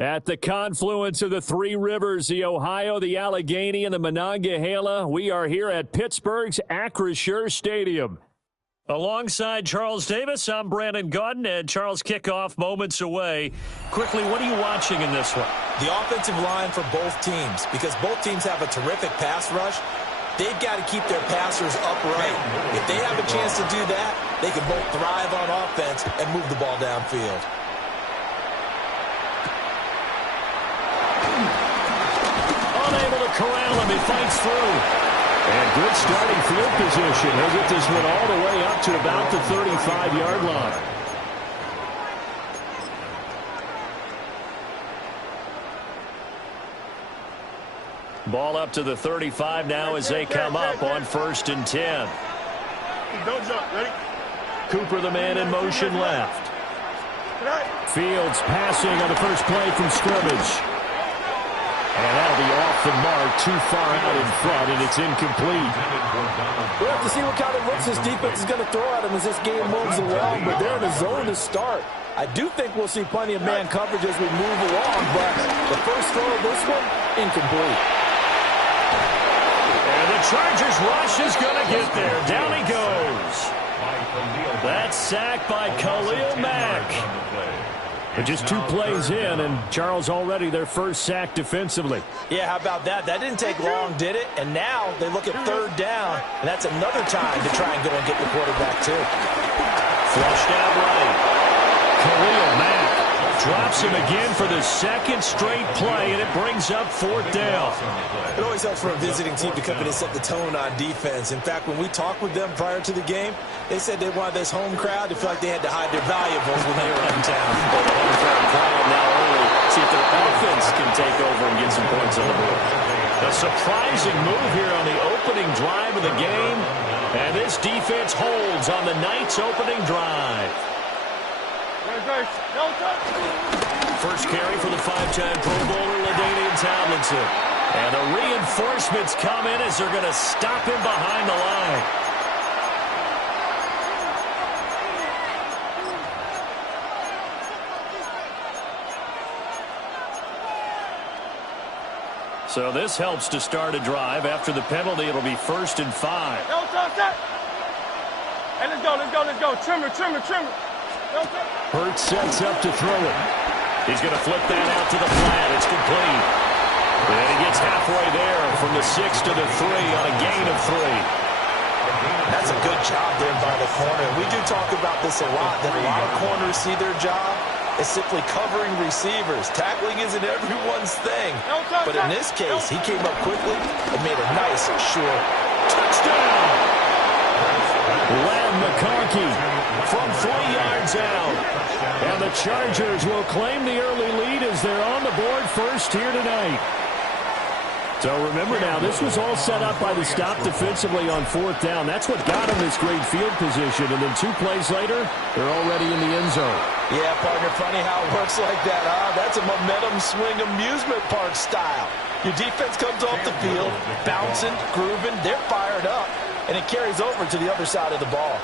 At the confluence of the three rivers, the Ohio, the Allegheny, and the Monongahela, we are here at Pittsburgh's Acrisure Stadium. Alongside Charles Davis, I'm Brandon Gaudin, and Charles, kickoff moments away. Quickly, what are you watching in this one? The offensive line for both teams, because both teams have a terrific pass rush. They've got to keep their passers upright. If they have a chance to do that, they can both thrive on offense and move the ball downfield. Unable to corral him, he fights through. And good starting field position. He'll get this one all the way up to about the 35-yard line. Ball up to the 35 now as they come up on 1st and 10. Don't jump, ready? Cooper, the man in motion left. Fields passing on the first play from scrimmage. And that'll be off the mark, too far out in front, and it's incomplete. We'll have to see what kind of looks this defense is going to throw at him as this game moves along, but they're in a zone to start. I do think we'll see plenty of man coverage as we move along, but the first throw of this one, incomplete. And the Chargers rush is going to get there. Down he goes. That's sacked by Khalil Mack. But just 2 plays in, and Charles already their first sack defensively. Yeah, how about that? That didn't take long, did it? And now they look at 3rd down, and that's another time to try and go and get the quarterback, too. Flushed out right. Khalil Mack drops him again for the 2nd straight play, and it brings up 4th down. It always helps for a visiting team to come in and set the tone on defense. In fact, when we talked with them prior to the game, they said they wanted this home crowd to feel like they had to hide their valuables when they were in town. Well, the home crowd playing now early. See if their offense can take over and get some points on the board. A surprising move here on the opening drive of the game. And this defense holds on the Knights' opening drive. First carry for the 5-time Pro Bowler, LaDainian Tomlinson. And the reinforcements come in as they're going to stop him behind the line. So this helps to start a drive. After the penalty, it'll be 1st and 5. Hey, let's go. Trimmer. Hurts sets up to throw it. He's going to flip that out to the flat. It's complete. And he gets halfway there from the 6 to the 3 on a gain of 3. That's a good job there by the corner. We do talk about this a lot, that a lot of corners see their job as simply covering receivers. Tackling isn't everyone's thing. But in this case, he came up quickly and made a nice, sure touchdown. Lamb McConkey from 3 yards out. And the Chargers will claim the early lead as they're on the board first here tonight. So remember now, this was all set up by the stop defensively on 4th down. That's what got them this great field position. And then 2 plays later, they're already in the end zone. Yeah, partner, funny how it works like that, huh? That's a momentum swing amusement park style. Your defense comes off the field, bouncing, grooving, they're fired up. And it carries over to the other side of the ball.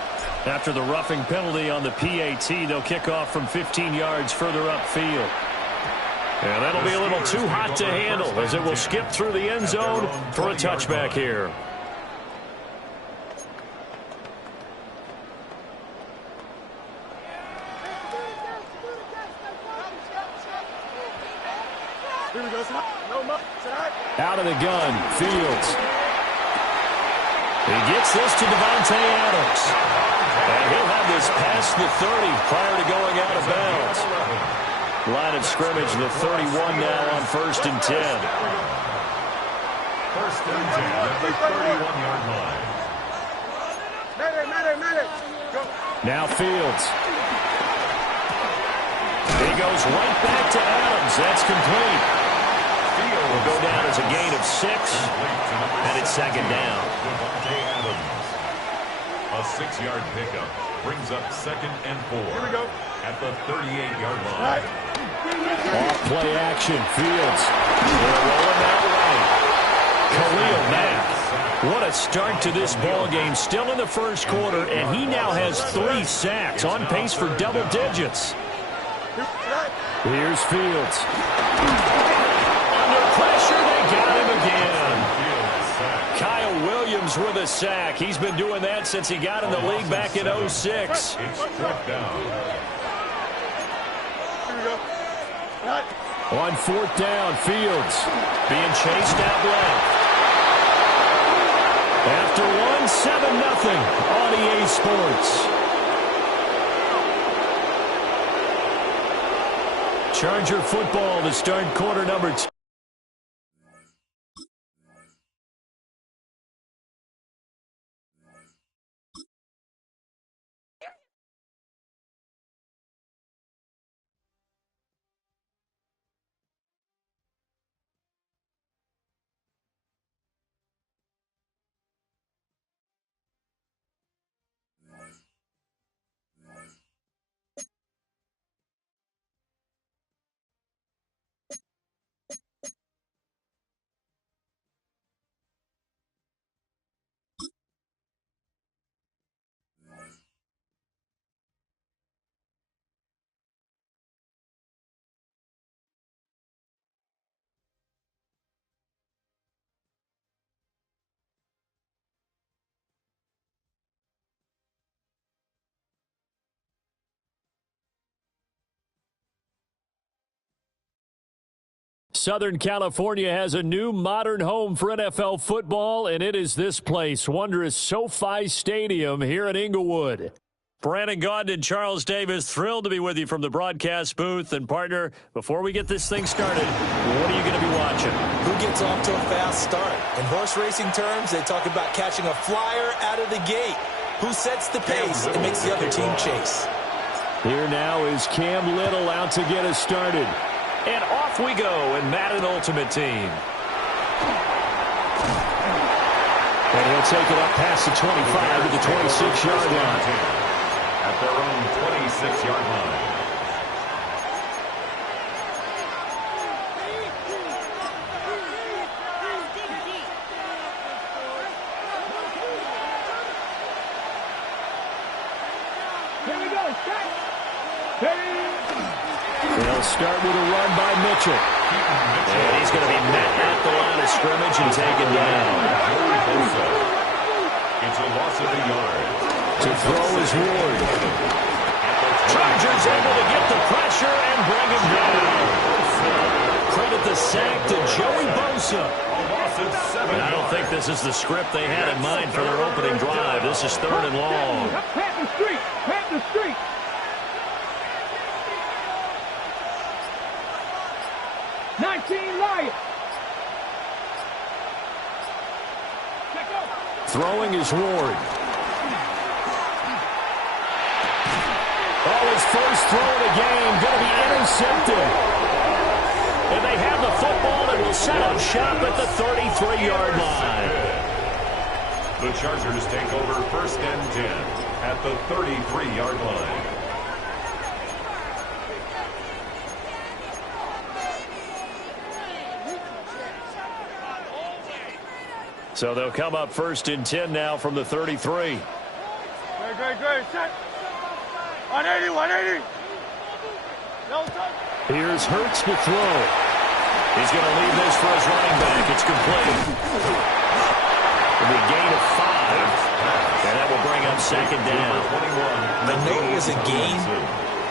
After the roughing penalty on the PAT, they'll kick off from 15 yards further upfield. And that'll be a little too hot to handle as it will skip through the end zone for a touchback here. Out of the gun, Fields. He gets this to Davante Adams. And he'll have this past the 30 prior to going out of bounds. Line of scrimmage, the 31 now on 1st and 10. 1st and 10 at the 31-yard line. Now Fields. He goes right back to Adams. That's complete. Fields will go down as a gain of 6, and it's 2nd down. A 6-yard pickup brings up 2nd and 4. Here we go. At the 38-yard line. Off play action, Fields. They're rolling that right. Khalil Mack. What a start to this ball game. Still in the first quarter, and he now has 3 sacks, on pace for double digits. Here's Fields. Under pressure, they got him again. Kyle Williams with a sack. He's been doing that since he got in the league back in 2006. On fourth down, Fields being chased out left. After one, 7-0 on EA Sports. Charger football to start quarter number 2. Southern California has a new modern home for NFL football, and it is this place, wondrous SoFi Stadium here in Inglewood. Brandon Gaudin and Charles Davis, thrilled to be with you from the broadcast booth. And, partner, before we get this thing started, what are you going to be watching? Who gets off to a fast start? In horse racing terms, they talk about catching a flyer out of the gate. Who sets the pace and makes the other team chase? Here now is Cam Little out to get us started. And off we go in Madden Ultimate Team. And he'll take it up past the 25 to the 26-yard line. At their own 26-yard line. They'll start with a run by Mitchell. And he's going to be met at the line of scrimmage and taken down. It's a loss of a yard. To throw is Ward. Chargers able to get the pressure and bring him down. Credit the sack to Joey Bosa. And I don't think this is the script they had in mind for their opening drive. This is 3rd and long. Pat the street. Pat the street. Throwing is Ward. Oh, his first throw of the game going to be intercepted. And they have the football and will set up shop at the 33-yard line. The Chargers take over 1st and 10 at the 33-yard line. So they'll come up 1st and 10 now from the 33. Great. Set. 180. Here's Hurts to throw. He's going to leave this for his running back. It's complete. It'll be a gain of 5. And that will bring up 2nd down. I know it was a gain,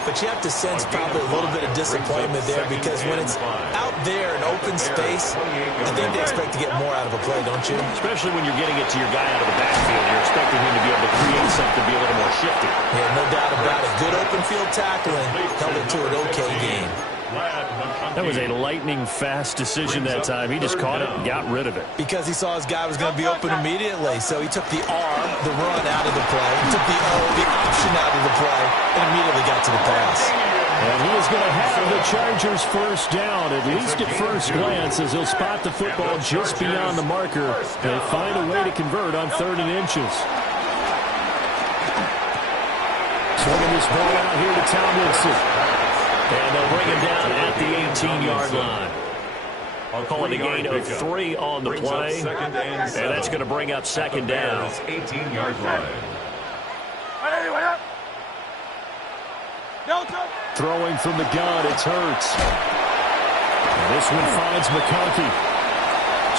but you have to sense probably a little bit of disappointment there because when it's out there in open space, I think they expect to get more out of a play, don't you? Especially when you're getting it to your guy out of the backfield. You're expecting him to be able to create something, be a little more shifty. Yeah, no doubt about it. Good open field tackling held it to an okay game. That was a lightning-fast decision that time. He just caught it and got rid of it. Because he saw his guy was going to be open immediately, so he took the R, the run, out of the play. He took the O, the option out of the play, and immediately got to the pass. And he is going to have the Chargers first down, at least at first glance, as he'll spot the football just beyond the marker. They find a way to convert on 3rd and inches. Swinging this ball out here to Tomlinson. And they'll bring him down at the 18-yard line. I'll call it a gain of 3 on the play. And that's going to bring up 2nd down. 18-yard line. Throwing from the gun, it's Hurts. And this one finds McConkey.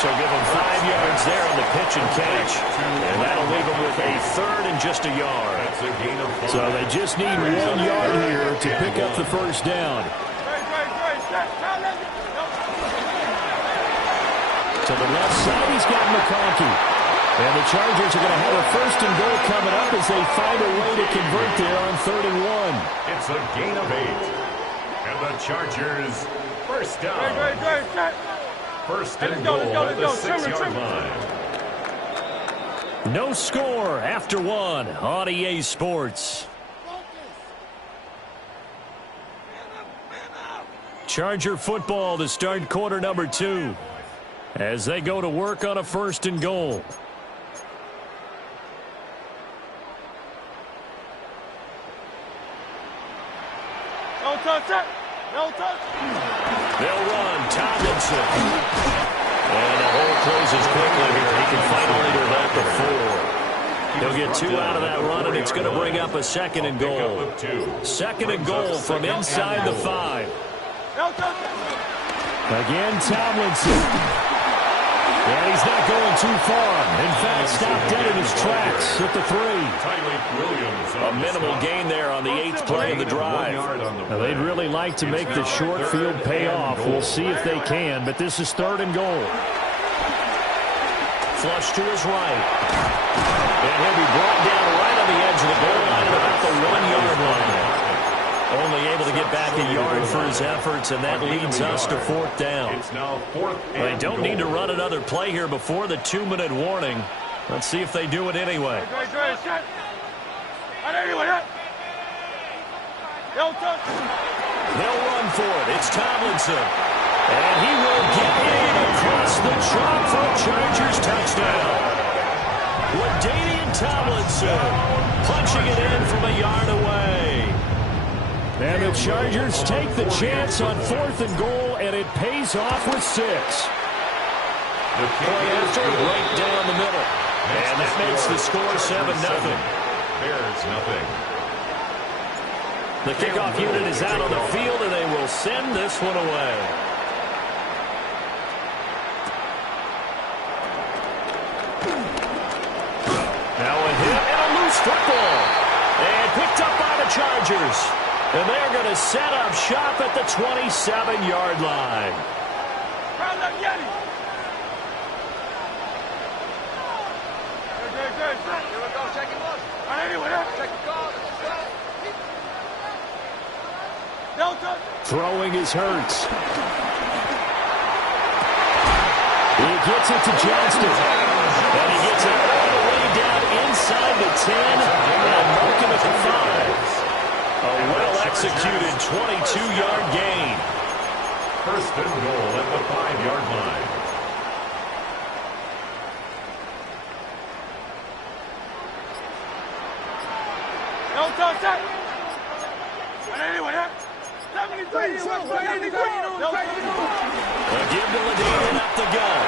So give him 5 yards there on the pitch and catch. And that'll leave him with a third and just a yard. So they just need 1 yard here to pick up the first down. To the left side, he's got McConkey. And the Chargers are going to have a first and goal coming up as they find a way to convert there on 3rd and 1. It's a gain of 8. And the Chargers, first down. First and goal at the 6-yard line. No score after 1 on EA Sports. Charger football to start quarter number 2 as they go to work on a first and goal. No touch it. No touch. They'll run. Tomlinson. And the hole closes quickly here. He can finally do that to 4. He'll get 2 out of that run, and it's going to bring up a second and goal. Second and goal from inside the 5. Again, Tomlinson. And he's not going too far. In fact, stopped dead in his tracks at the 3. A minimal gain there on the 8th play of the drive. Now, they'd really like to make the short field pay off. We'll see if they can, but this is 3rd and goal. Flush to his right. And he'll be brought down right on the edge of the goal line at about the 1-yard line. Only able to get back a yard for his efforts, and that leads us to 4th down. They don't need to run another play here before the 2-minute warning. Let's see if they do it anyway. They'll run for it. It's Tomlinson. And he will get in across the chalk for a Chargers touchdown. LaDainian Tomlinson punching it in from a yard away. And the Chargers take the chance on 4th and goal, and it pays off with 6. The play after right down the middle. And that makes the score 7-0. Bears nothing. The kickoff unit is out on the field, and they will send this one away. Now a hit and a loose football. And picked up by the Chargers. And they're going to set up shop at the 27-yard line. Throwing is Hurts. He gets it to Johnston. And he gets it all the way down inside the 10 and marking at the 5. A well-executed 22-yard gain. First and goal at the 5-yard line. No touch it. Give to LaDainian up the gut.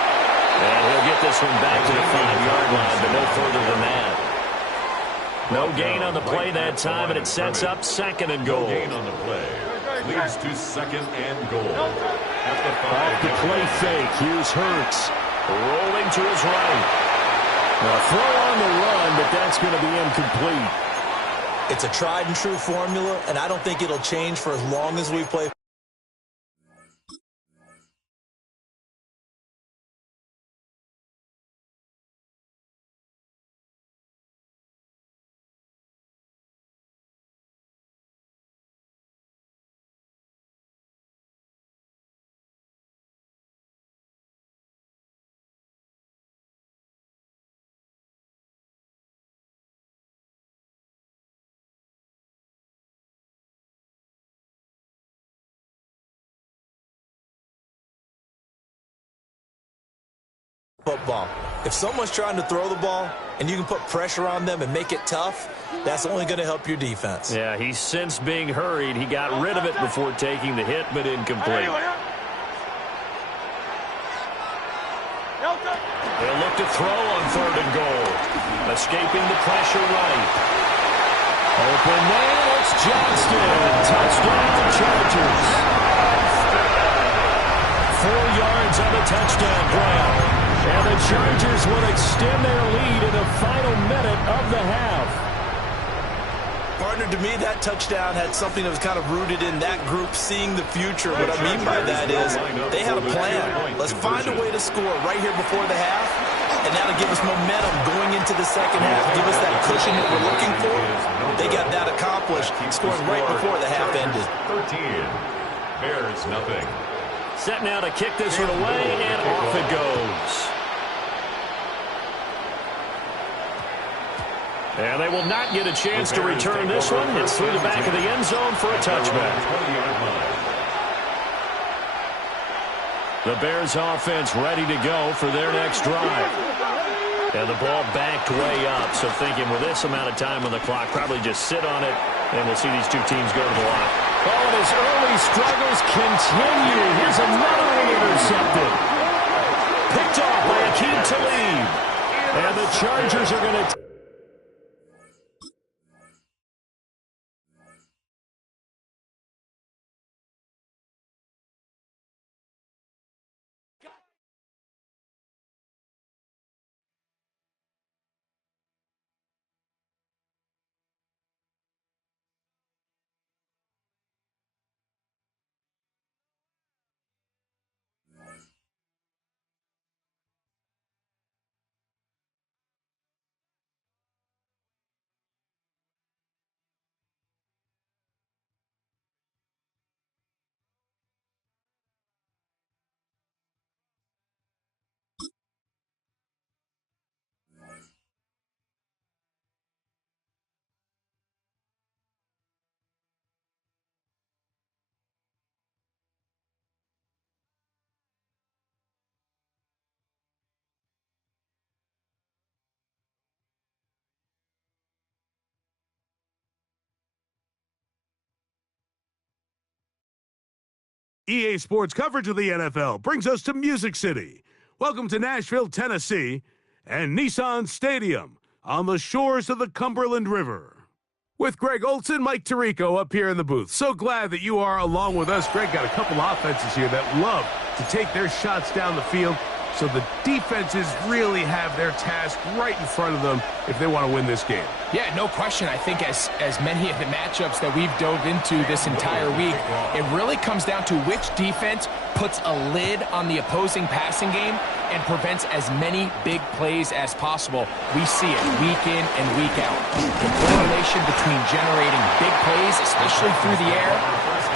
And he'll get this one back to the 5-yard line, but no further than that. No gain on the play that time, and it sets up 2nd and goal. No gain on the play. Leads to 2nd and goal. At the 5. Off the play fake, here's Hurts. Rolling to his right. Now throw on the run, but that's going to be incomplete. It's a tried and true formula, and I don't think it'll change for as long as we play. Football. If someone's trying to throw the ball and you can put pressure on them and make it tough, that's only going to help your defense. Yeah, he's since being hurried. He got rid of it before taking the hit, but incomplete. They'll look to throw on 3rd and goal. Escaping the pressure right. Open man, Johnston, touchdown Chargers. 4 yards on the touchdown grab. And the Chargers will extend their lead in the final minute of the half. Partner, to me, that touchdown had something that was kind of rooted in that group seeing the future. What I mean by that is they had a plan. Let's find a way to score right here before the half, and that'll give us momentum going into the second half, give us that cushion that we're looking for. They got that accomplished, scoring right before the half ended. 13. Bears nothing. Set now to kick this one away, and off it goes. And they will not get a chance to return this one. It's through the back of the end zone for a touchback. The Bears offense ready to go for their next drive. And the ball backed way up, so thinking with this amount of time on the clock, probably just sit on it, and we'll see these two teams go to the line. Oh, and his early struggles continue. Here's another one intercepted. Picked off by Aqib Talib. And the Chargers are going to... EA Sports coverage of the NFL brings us to Music City. Welcome to Nashville, Tennessee, and Nissan Stadium on the shores of the Cumberland River. With Greg Olson, Mike Tirico up here in the booth. So glad that you are along with us. Greg got a couple offenses here that love to take their shots down the field, so the defenses really have their task right in front of them if they want to win this game. Yeah, no question. I think as many of the matchups that we've dove into this entire week, it really comes down to which defense puts a lid on the opposing passing game and prevents as many big plays as possible. We see it week in and week out. The correlation between generating big plays, especially through the air,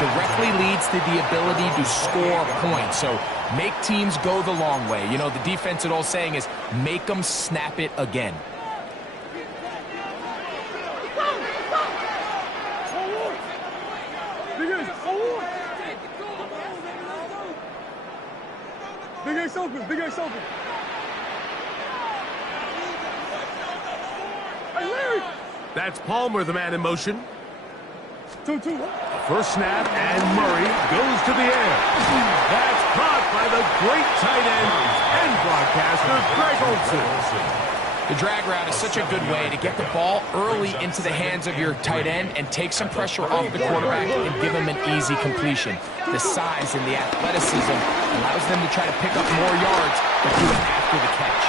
directly leads to the ability to score points. So make teams go the long way. You know, the defense, old saying is, make them snap it again. Big Ace open, Big Ace open. Hey, Larry! That's Palmer, the man in motion. 2-2. First snap, and Murray goes to the air. That's caught by the great tight end and broadcaster, Greg Olson. The drag route is such a good way to get the ball early into the hands of your tight end and take some pressure off the quarterback and give him an easy completion. The size and the athleticism allows them to try to pick up more yards, but do it after the catch.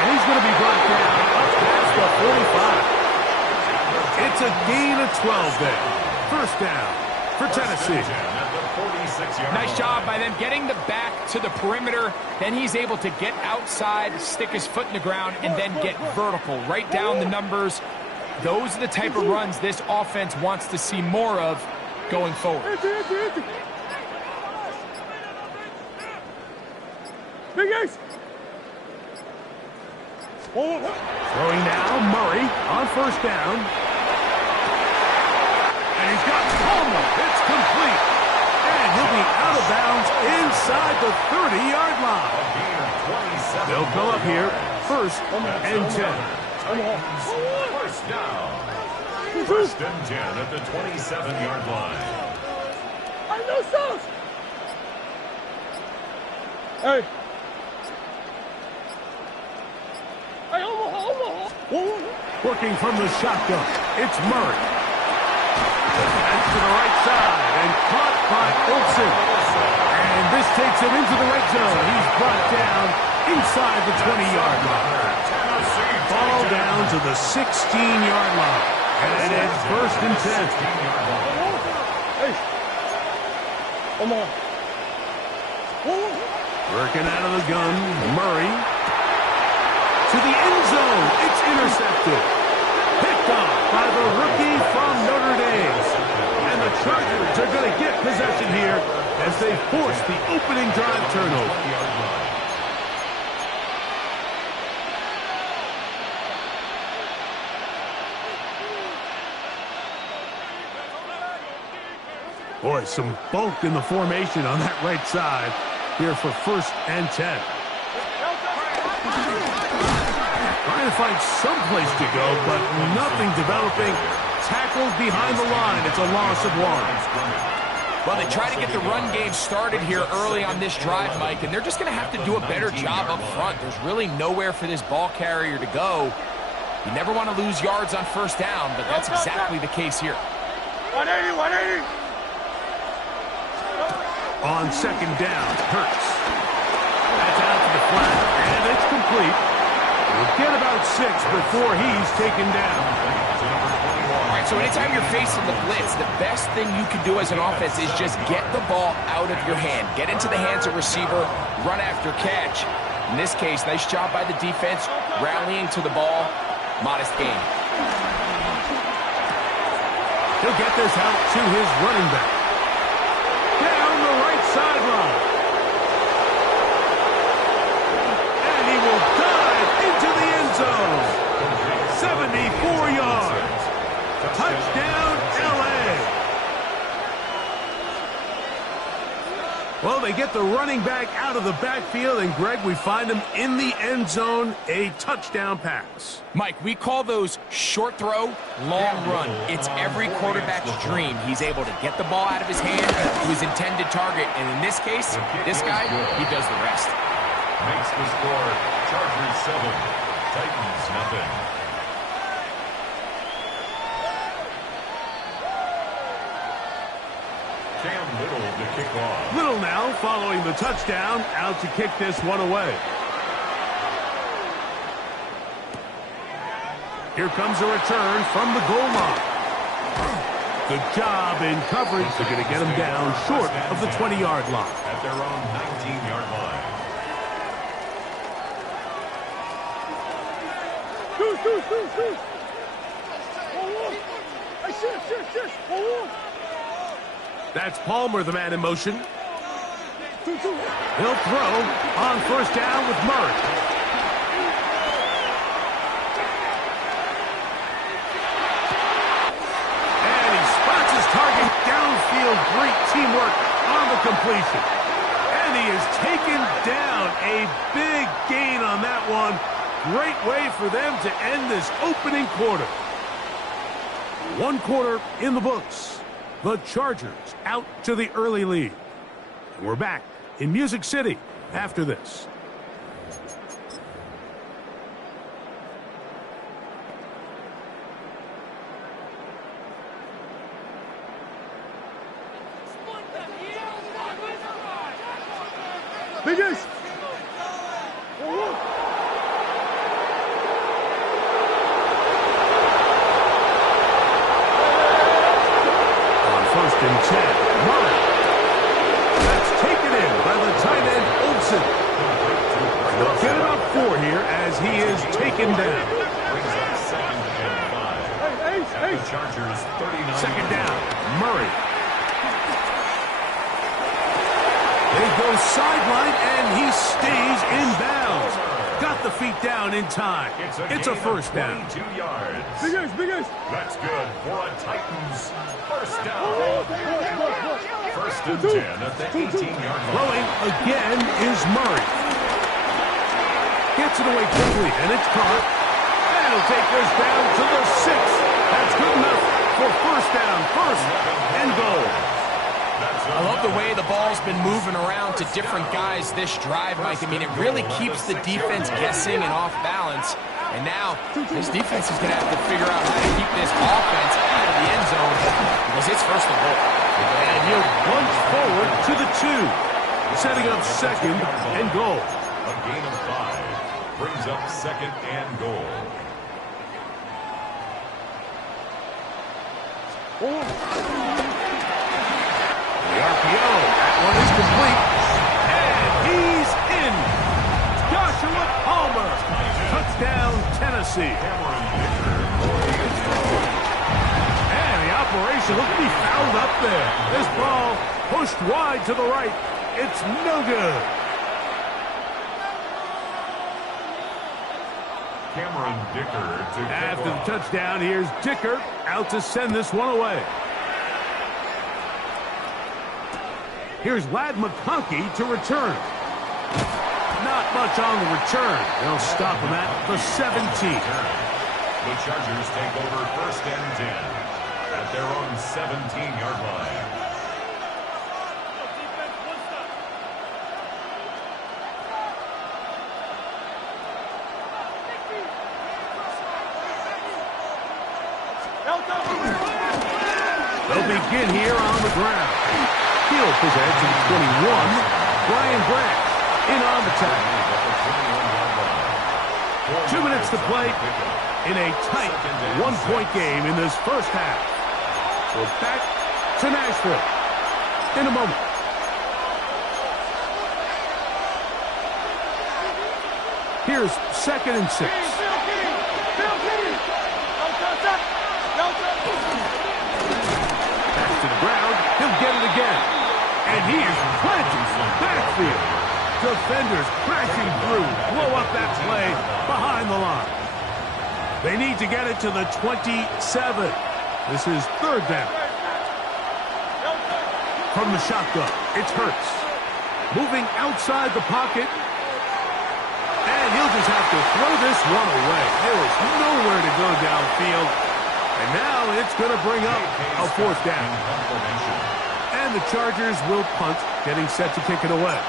And he's going to be brought down up past the 45. It's a gain of 12 there. First down for Tennessee. Nice job by them getting the back to the perimeter. Then he's able to get outside, stick his foot in the ground, and then get vertical. Right down the numbers. Those are the type of runs this offense wants to see more of going forward. Big Ace! Throwing now, Murray on first down. And he's got Palmer. It's complete. And he'll be out of bounds inside the 30-yard line. They'll come up here, first and 10. First down. First and 10 at the 27-yard line. I know sauce! Hey! Hey, Omaha! Working from the shotgun, it's Murray. to the right side and caught by Olsen. And this takes him into the red zone. He's brought down inside the 20-yard line. Ball down to the 16-yard line. And it's 1st and 10. Come on. Working out of the gun, Murray. To the end zone. It's intercepted. Picked off by the rookie from Notre Dame. And the Chargers are going to get possession here as they force the opening drive turnover. Boy, some bulk in the formation on that right side here for 1st and 10. Trying to find some place to go, but nothing developing. Tackled behind the line. It's a loss of 1. Well, they try to get the run game started here early on this drive, Mike, and they're just going to have to do a better job up front. There's really nowhere for this ball carrier to go. You never want to lose yards on 1st down, but that's exactly the case here. 180, 180. On 2nd down, Hurts. That's out to the flat, and it's complete. We'll get about 6 before he's taken down. All right, so anytime you're facing the blitz, the best thing you can do as an offense is just get the ball out of your hand. Get into the hands of receiver, run after catch. In this case, nice job by the defense, rallying to the ball. Modest gain. He'll get this out to his running back. Down the right sideline. And he will dive into the end zone. 74 yards. Touchdown, L.A. Well, they get the running back out of the backfield, and, Greg, we find him in the end zone, a touchdown pass. Mike, we call those short throw, long run. It's every quarterback's dream. He's able to get the ball out of his hand to his intended target, and in this case, this guy, he does the rest. Makes the score Chargers 7, Titans nothing. Cam Little to kick off. Little now following the touchdown, out to kick this one away. Here comes a return from the goal line. Good job in coverage. They're going to get him down short of the 20-yard line. At their own 19-yard line. Shoot. Hey, shit. That's Palmer, the man in motion. He'll throw on 1st down with Murray. And he spots his target downfield. Great teamwork on the completion. And he is taken down. A big gain on that one. Great way for them to end this opening quarter. 1 quarter in the books. The Chargers out to the early lead. And we're back in Music City after this. Biggest. And 10. Murray. That's taken in by the tight end, Olsen. They'll get about 4 here as he is taken down. Brings up 2nd and 5. At the Chargers 39. 2nd down. Murray. They go sideline and he stays in bounds. Got the feet down in time. It's a 1st down. 22 yards. Biggest. That's good for a Titans 1st down. 1st and 10 at the 18-yard line. Throwing again is Murray. Gets it away quickly, and it's caught. And it'll take this down to the 6. That's good enough for 1st down. 1st and goal. I love the way the ball's been moving around to different guys this drive, Mike. I mean, it really keeps the defense guessing and off balance. And now, this defense is going to have to figure out how to keep this offense out of the end zone because it's first and goal. And he'll plunge forward to the 2, setting up second and goal. A gain of 5 brings up second and goal. The RPO, that one is complete. And he's in. Joshua Palmer. Touchdown, Tennessee. And the operation looked to be fouled up there. This ball pushed wide to the right. It's no good. Cameron Dicker to After the touchdown, here's Dicker out to send this one away. Here's Ladd McConkey to return. Not much on the return. They'll stop him at the 17. The Chargers take over first and 10 at their own 17-yard line. They'll begin here on the ground. Field presents in 21. Brian Branch in on the tackle. 2 minutes to play in a tight 1-point game in this first half. We're back to Nashville in a moment. Here's second and 6. Back to the ground. He'll get it again. And he is planting some backfield. Defenders crashing through. Blow up that play behind the line. They need to get it to the 27. This is third down. From the shotgun, it's Hurts. Moving outside the pocket. And he'll just have to throw this one away. There is nowhere to go downfield. And now it's going to bring up a fourth down. And the Chargers will punt, getting set to kick it away.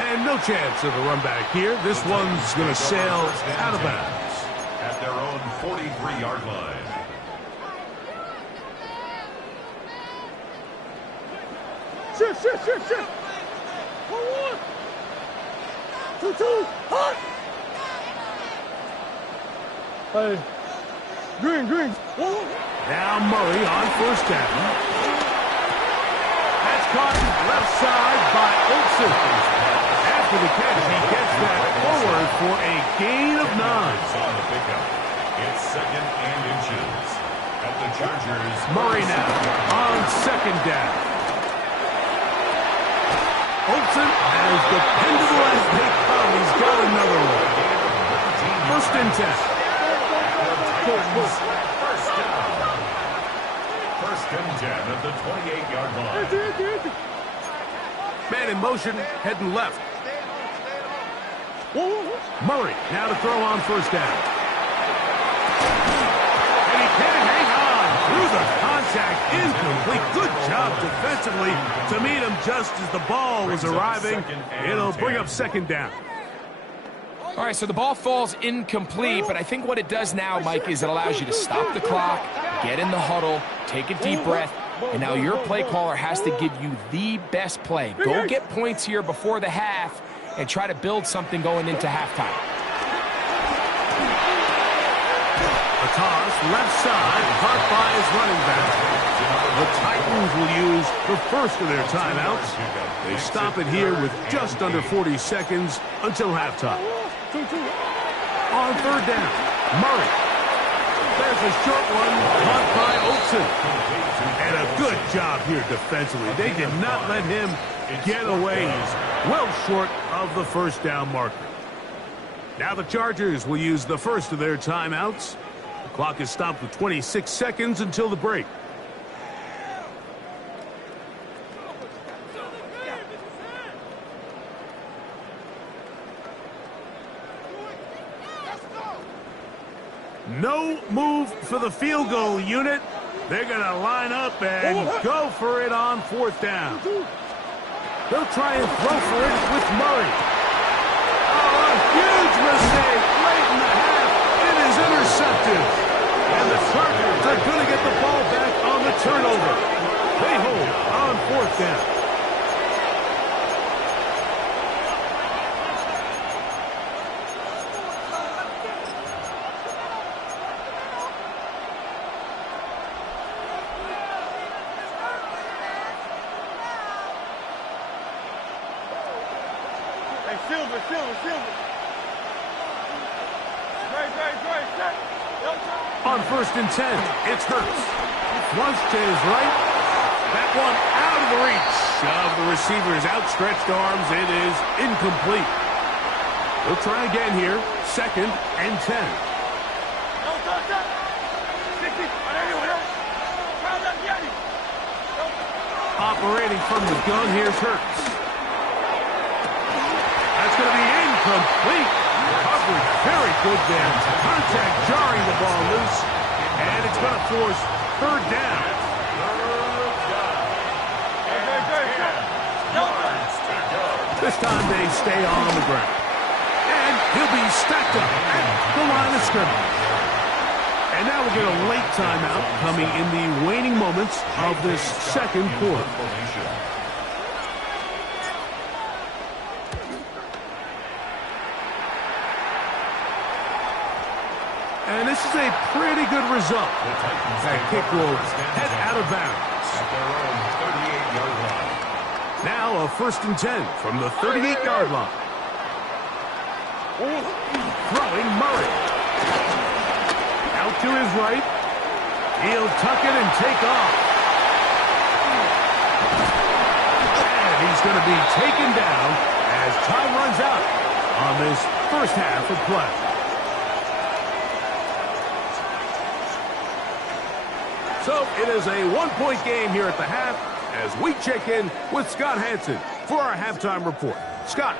And no chance of a run back here. This one's going to sail out of bounds. At their own 43-yard line. Shift. 1-1. 2-2. Hot. Hey. Green. 1-1. Now Murray on first down. That's caught left side by Olsen. After the catch, he gets that forward for a gain of 9. On the pickup. It's second and inches. At the Chargers. Murray now on second down. Olsen, as dependable as they come, he's got another one. First and 10. First down. First and 10 at the 28-yard line. Man in motion, heading left. Murray now to throw on first down. And he can hang on through the contact. Incomplete. Good job defensively to meet him just as the ball was arriving. It'll bring up second down. All right, so the ball falls incomplete, but I think what it does now, Mike, is it allows you to stop the clock, get in the huddle, take a deep breath, and now your play caller has to give you the best play. Go get points here before the half and try to build something going into halftime. A toss, left side, caught by his running back. The Titans will use the first of their timeouts. They stop it here with just under 40 seconds until halftime. On third down, Murray. There's a short one caught by Olsen. And a good job here defensively. They did not let him get away. He's well short of the first down marker. Now the Chargers will use the first of their timeouts. The clock is stopped with 26 seconds until the break. No move for the field goal unit. They're going to line up and go for it on fourth down. They'll try and throw for it with Murray. Oh, a huge mistake late in the half. It is intercepted. And the Chargers are going to get the ball back on the turnover. They hold on 4th down. Silver. Set. On 1st and 10, it's Hurts. Once to his right. That one out of the reach of the receiver's outstretched arms. It is incomplete. We'll try again here. 2nd and 10. Operating from the gun, here's Hurts. That's going to be incomplete. Coverage very good there. Contact jarring the ball loose. And it's going to force 3rd down. This time they stay on the ground. And he'll be stacked up at the line of scrimmage. And now we'll get a late timeout coming in the waning moments of this 2nd quarter. And this is a pretty good result. That kick will head out of bounds. At their own 38-yard line. Now a 1st and 10 from the 38-yard line. Throwing Murray. Out to his right. He'll tuck it and take off. And he's going to be taken down as time runs out on this 1st half of play. So it is a 1-point game here at the half as we check in with Scott Hanson for our halftime report. Scott.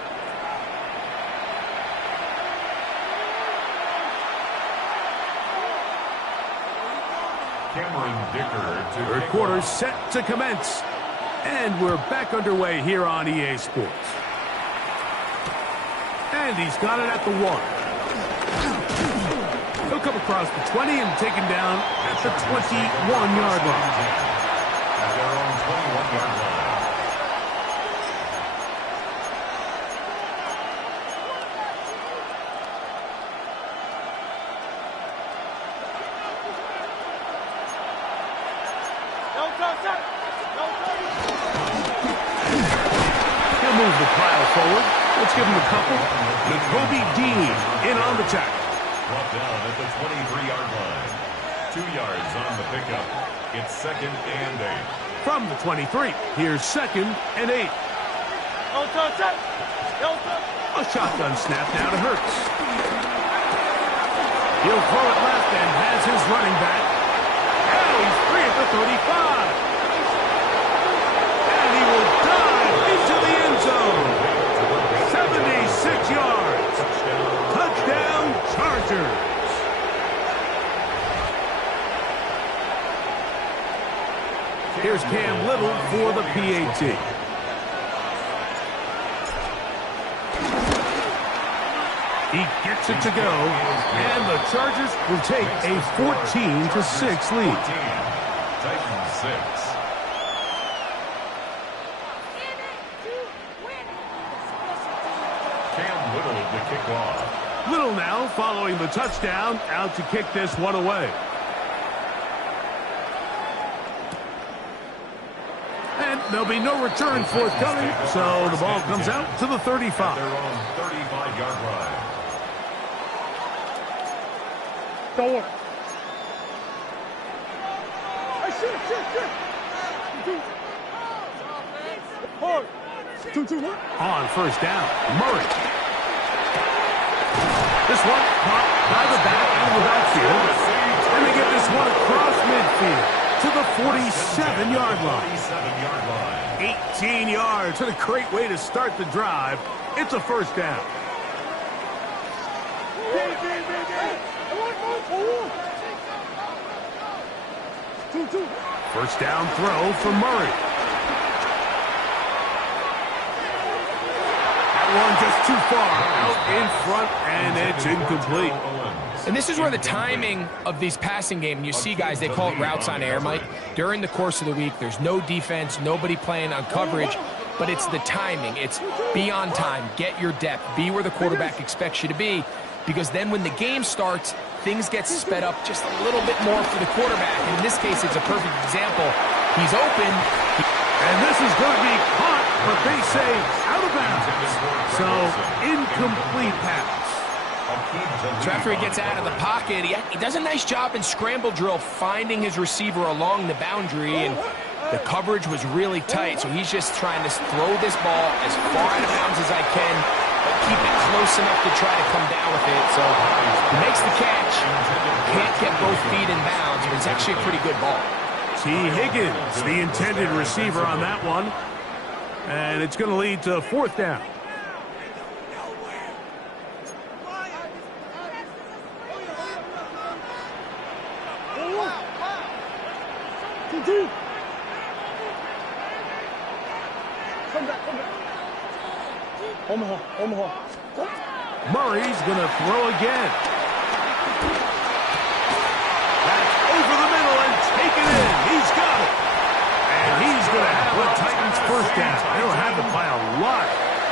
Cameron Dicker to 3rd quarter set to commence. And we're back underway here on EA Sports. And he's got it at the 1. He'll come across the 20 and taken down at the 21-yard line. At their own 21-yard line. He'll move the pile forward. Let's give him a couple. Nakobe Dean in on the tackle. Brought down at the 23-yard line. 2 yards on the pickup. It's 2nd and 8. From the 23, here's 2nd and 8. A shotgun snap now to Hurts. He'll throw it left and has his running back. Now he's free at the 35. And he will dive into the end zone. 76 yards. Touchdown, Chargers. Here's Cam Little for the PAT. He gets it to go, and the Chargers will take a 14-6 lead. Titans 6. Cam Little to kick off. Little now following the touchdown, out to kick this one away. And there'll be no return forthcoming, so the ball comes out to the 35. Their own 35-yard line. Shit. On 1st down, Murray. This one caught by the back out of the backfield. And they get this one across midfield to the 47-yard line. 18 yards. What a great way to start the drive. It's a 1st down. First down throw for Murray. one just too far out in front, and it's incomplete. And this is where the timing of these passing game, you see guys, they call it routes on air, Mike. During the course of the week, there's no defense, nobody playing on coverage, but it's the timing. It's be on time, get your depth, be where the quarterback expects you to be, because then when the game starts, things get sped up just a little bit more for the quarterback. And in this case, it's a perfect example. He's open. And this is going to be caught, but they say out of bounds. So, incomplete pass. So after he gets out of the pocket, he does a nice job in scramble drill finding his receiver along the boundary, and the coverage was really tight, so he's just trying to throw this ball as far out of bounds as I can, but keep it close enough to try to come down with it. So he makes the catch, can't get both feet in bounds, but it's actually a pretty good ball. T. Higgins, the intended receiver on that one, and it's going to lead to 4th down. Murray's going to throw again. That's over the middle and taken in. He's got it. And he's going to have the Titans 1st down. They don't have to play a lot.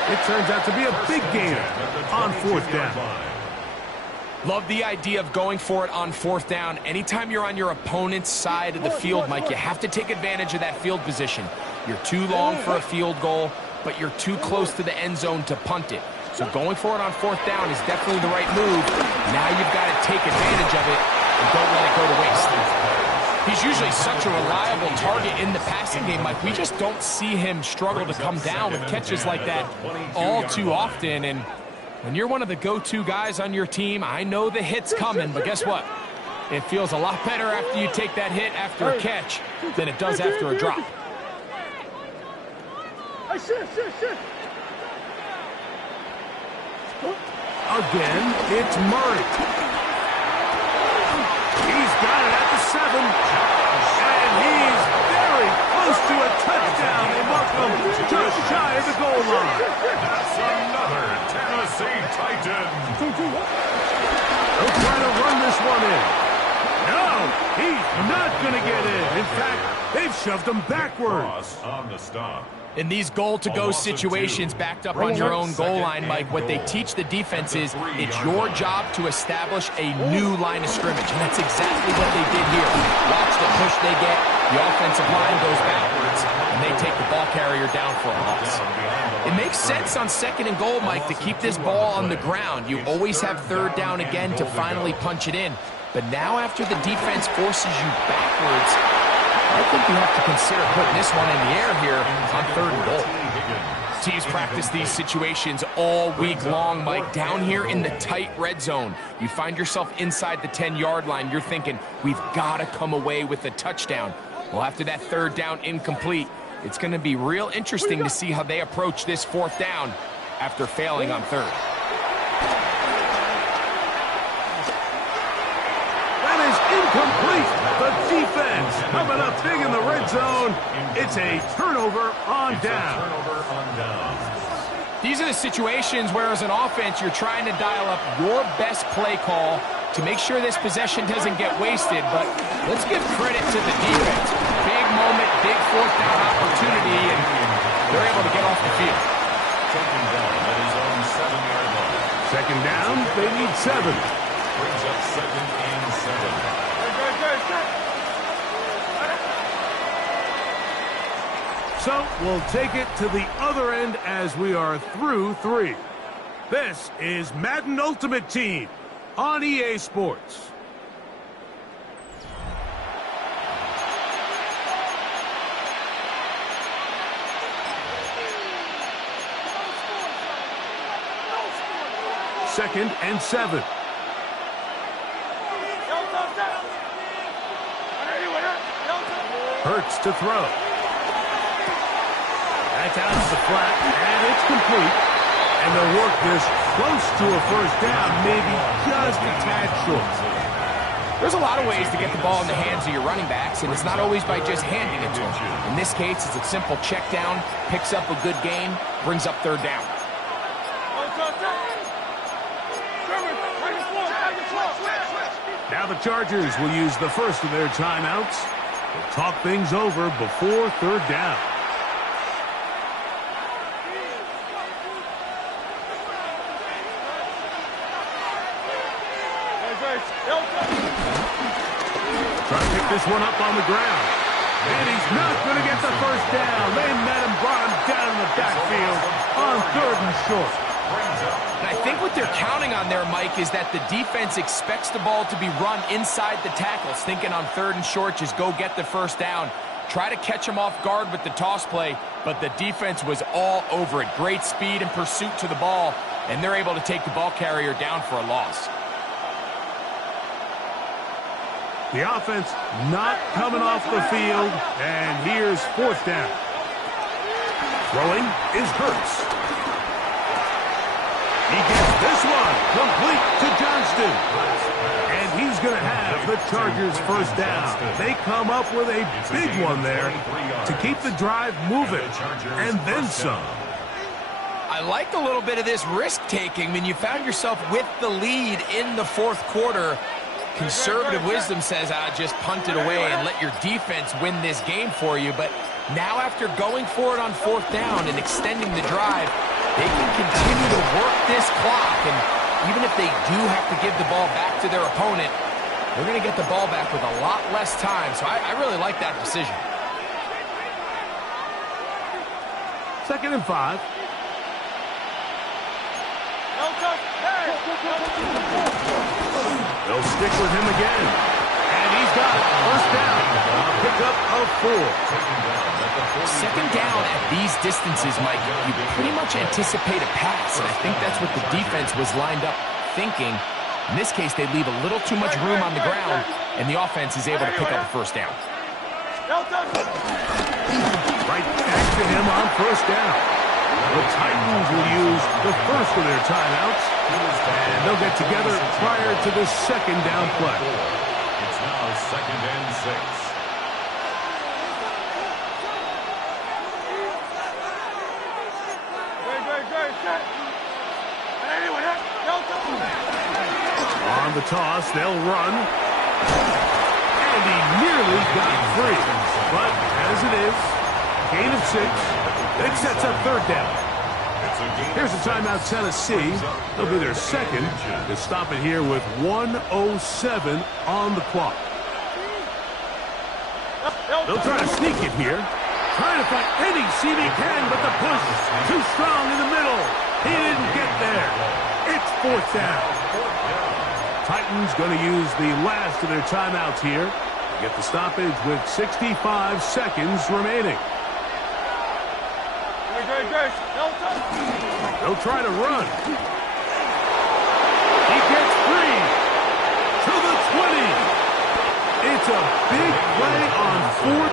It turns out to be a big gainer on 4th down. Love the idea of going for it on 4th down. Anytime you're on your opponent's side of the field, Mike, you have to take advantage of that field position. You're too long for a field goal, but you're too close to the end zone to punt it. So going for it on 4th down is definitely the right move. Now you've got to take advantage of it and don't let it go to waste. He's usually such a reliable target in the passing game, Mike. We just don't see him struggle to come down with catches like that all too often. And when you're one of the go-to guys on your team, I know the hit's coming, but guess what? It feels a lot better after you take that hit after a catch than it does after a drop. Again, it's Murray. He's got it at the 7. And he's very close to a touchdown. And welcome just shy of the goal line. That's another Tennessee Titan. They'll try to run this one in. No, he's not going to get in. In fact, they've shoved him backwards. On the stop. In these goal-to-go situations backed up on your own goal line, Mike, what they teach the defense is it's your job to establish a new line of scrimmage, and that's exactly what they did here. Watch the push they get, the offensive line goes backwards, and they take the ball carrier down for a loss. It makes sense on 2nd and goal, Mike, to keep this ball on the ground. You always have 3rd down again to finally punch it in. But now after the defense forces you backwards, I think you have to consider putting this one in the air here on 3rd and goal. Teams practice these situations all week long, Mike. Down here in the tight red zone, you find yourself inside the 10-yard line. You're thinking, we've got to come away with a touchdown. Well, after that 3rd down incomplete, it's going to be real interesting to see how they approach this 4th down after failing on 3rd. That is incomplete. The defense coming up big in the red zone. It's a turnover on down. These are the situations where, as an offense, you're trying to dial up your best play call to make sure this possession doesn't get wasted. But let's give credit to the defense. Big moment, big 4th down opportunity, and they're able to get off the field. Taken down at his own 7-yard line. 2nd down, they need 7. Brings up 2nd and 7. So we'll take it to the other end as we are through 3. This is Madden Ultimate Team on EA Sports. Second and 7. Hurts to throw. That's out of the flat, and it's complete. And they'll work this close to a 1st down, maybe just a tad short. There's a lot of ways to get the ball in the hands of your running backs, and it's not always by just handing it to them. In this case, it's a simple check down, picks up a good gain, brings up 3rd down. Now the Chargers will use the first of their timeouts to talk things over before third down. Trying to pick this one up on the ground. And he's not going to get the first down. They met him, brought him down in the backfield on 3rd and short. And I think what they're counting on there, Mike, is that the defense expects the ball to be run inside the tackles, thinking on 3rd and short, just go get the first down. Try to catch him off guard with the toss play, but the defense was all over it. Great speed and pursuit to the ball, and they're able to take the ball carrier down for a loss. The offense not coming off the field, and here's 4th down. Throwing is Hurts. He gets this one complete to Johnston. And he's going to have the Chargers first down. They come up with a big one there to keep the drive moving, and then some. I liked a little bit of this risk-taking when you found yourself with the lead in the 4th quarter. Conservative wisdom says, just punt it away and let your defense win this game for you. But now after going for it on 4th down and extending the drive, they can continue to work this clock. And even if they do have to give the ball back to their opponent, they're going to get the ball back with a lot less time. So I really like that decision. 2nd and 5. They'll stick with him again. And he's got it. First down. A pickup of 4. 2nd down at these distances, Mike, you pretty much anticipate a pass. And I think that's what the defense was lined up thinking. In this case, they leave a little too much room on the ground, and the offense is able to pick up a first down. Right back to him on 1st down. The Titans will use the first of their timeouts, and they'll get together prior to the 2nd down play. It's now 2nd and 6. On the toss, they'll run. And he nearly got free. But as it is, gain of 6. It sets up 3rd down. Here's a timeout, Tennessee. It'll be their 2nd to stop it here with 1:07 on the clock. They'll try to sneak it here. Trying to find any seam he can, but the push too strong in the middle. He didn't get there. It's 4th down. Titans going to use the last of their timeouts here to get the stoppage with 65 seconds remaining. They'll try to run. He gets free to the 20. It's a big play on 4th